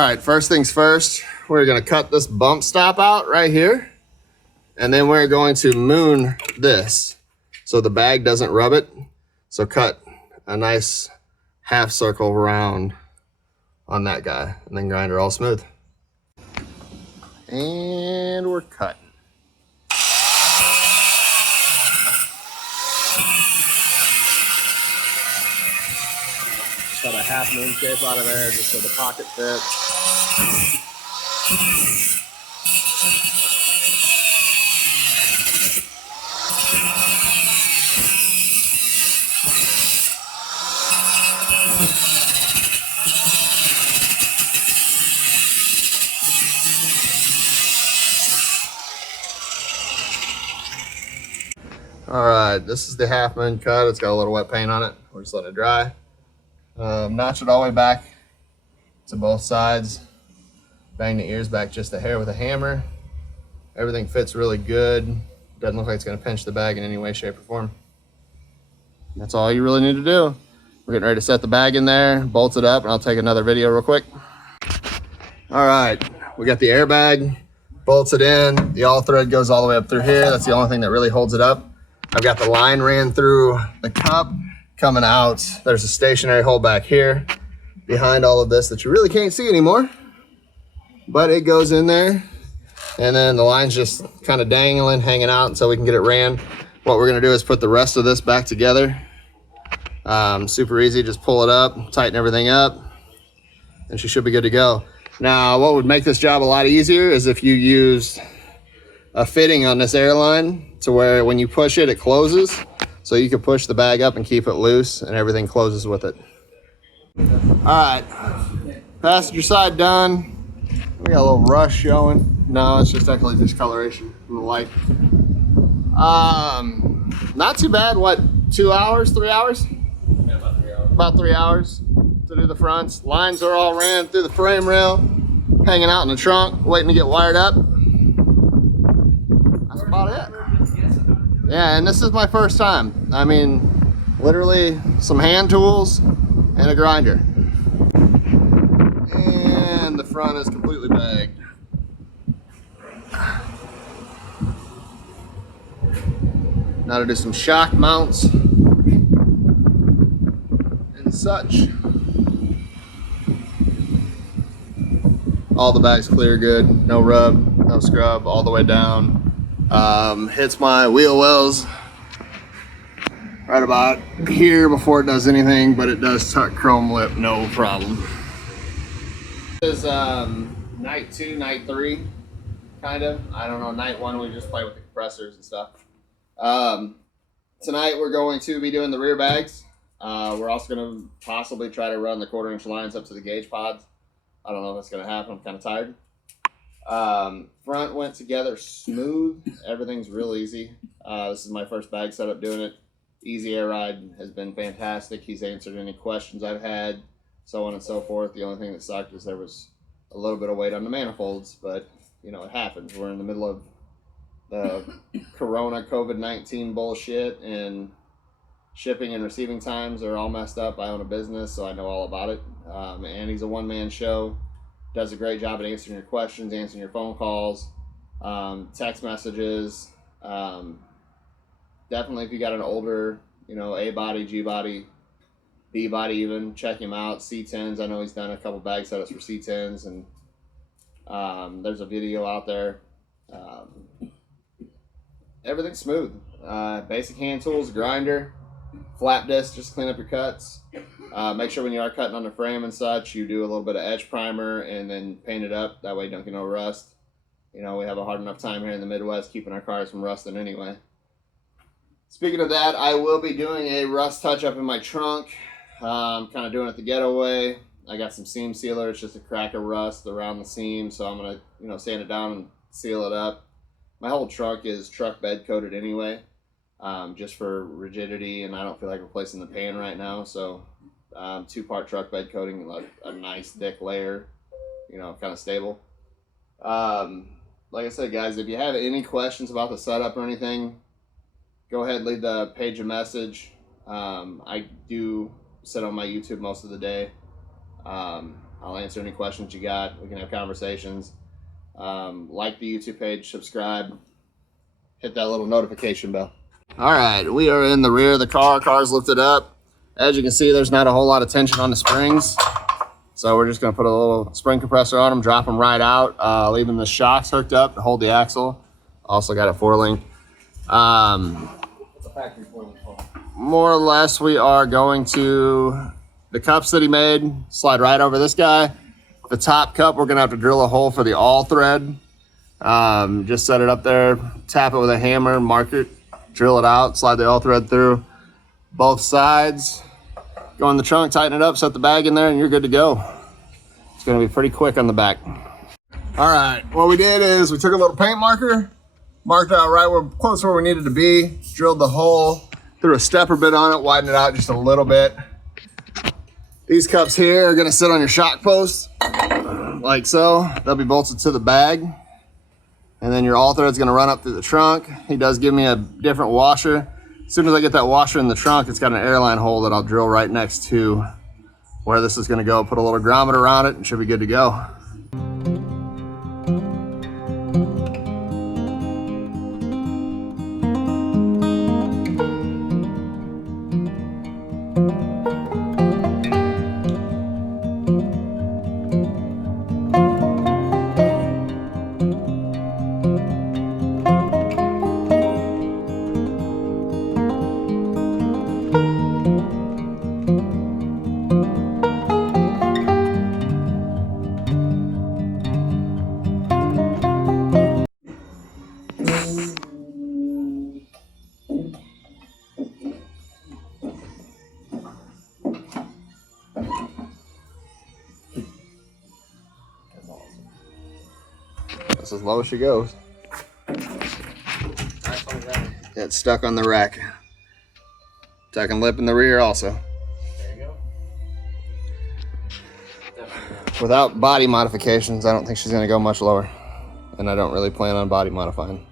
right, first things first, we're gonna cut this bump stop out right here. And then we're going to moon this so the bag doesn't rub it. So cut a nice half circle round on that guy and then grind her all smooth. And we're cutting. Cut a half moon shape out of there just so the pocket fits. All right, this is the half moon cut. It's got a little wet paint on it. We're just letting it dry. Notch it all the way back to both sides. Bang the ears back just a hair with a hammer. Everything fits really good. Doesn't look like it's gonna pinch the bag in any way, shape, or form. That's all you really need to do. We're getting ready to set the bag in there, bolt it up, and I'll take another video real quick. All right, we got the airbag, bolts it in. The all thread goes all the way up through here. That's the only thing that really holds it up. I've got the line ran through the cup coming out. There's a stationary hole back here behind all of this that you really can't see anymore, but it goes in there. And then the line's just kind of dangling, hanging out so we can get it ran. What we're gonna do is put the rest of this back together. Super easy, just pull it up, tighten everything up, and she should be good to go. Now, what would make this job a lot easier is if you used a fitting on this airline to where when you push it, it closes. So you can push the bag up and keep it loose and everything closes with it. All right, passenger side done. We got a little rust showing. No, it's just actually discoloration from the light. Not too bad. What, 2 hours, 3 hours? Yeah, about 3 hours. About 3 hours to do the fronts. Lines are all ran through the frame rail, hanging out in the trunk, waiting to get wired up. That's about it. Yeah, and this is my first time. I mean, literally some hand tools and a grinder. And the front is completely bagged. Now to do some shock mounts and such. All the bags clear good, no rub, no scrub, all the way down. Hits my wheel wells right about here before it does anything, but it does tuck chrome lip, no problem. This is night 2, night 3, kind of. I don't know, night 1 we just play with the compressors and stuff. Tonight we're going to be doing the rear bags. We're also going to possibly try to run the 1/4" lines up to the gauge pods. I don't know if that's going to happen. I'm kind of tired. Front went together smooth. Everything's real easy. This is my first bag setup doing it. Easy AirRide has been fantastic. He's answered any questions I've had, so on and so forth. The only thing that sucked is there was a little bit of weight on the manifolds, but you know, it happens. We're in the middle of the Corona COVID-19 bullshit, and shipping and receiving times are all messed up. I own a business, so I know all about it. And he's a one-man show. Does a great job at answering your questions, answering your phone calls, text messages. Definitely, if you got an older, you know, A body, G body, B body, even check him out. C10s. I know he's done a couple bag setups for C10s, and there's a video out there. Everything's smooth. Basic hand tools, grinder, flap disc, just clean up your cuts. Make sure when you are cutting on the frame and such, you do a little bit of edge primer and then paint it up. That way you don't get no rust. You know, we have a hard enough time here in the Midwest keeping our cars from rusting anyway. Speaking of that, I will be doing a rust touch-up in my trunk. Kind of doing it the ghetto way. I got some seam sealer. It's just a crack of rust around the seam, so I'm going to, you know, sand it down and seal it up. My whole trunk is truck bed coated anyway, just for rigidity, and I don't feel like replacing the pan right now, so 2-part truck bed coating, like a nice thick layer, you know, kind of stable. Like I said, guys, if you have any questions about the setup or anything, go ahead and leave the page a message. I do sit on my YouTube most of the day. I'll answer any questions you got. We can have conversations. Like the YouTube page, subscribe, hit that little notification bell. All right, we are in the rear of the car. Car's lifted up. As you can see, there's not a whole lot of tension on the springs. So we're just gonna put a little spring compressor on them, drop them right out, leaving the shocks hooked up to hold the axle. Also got a 4-link. More or less, we are going to the cups that he made, slide right over this guy. The top cup, we're gonna have to drill a hole for the all thread. Just set it up there, tap it with a hammer, mark it, drill it out, slide the all thread through both sides. Go in the trunk, tighten it up, set the bag in there, and you're good to go. It's gonna be pretty quick on the back. All right, what we did is we took a little paint marker, marked out right where, close where we needed to be, drilled the hole, threw a stepper bit on it, widened it out just a little bit. These cups here are gonna sit on your shock post, like so. They'll be bolted to the bag. And then your all thread's gonna run up through the trunk. He does give me a different washer. As soon as I get that washer in the trunk, it's got an airline hole that I'll drill right next to where this is gonna go. Put a little grommet around it and should be good to go. That's as low as she goes. It's stuck on the rack. Second lip in the rear also. There you go. Without body modifications, I don't think she's gonna go much lower. And I don't really plan on body modifying.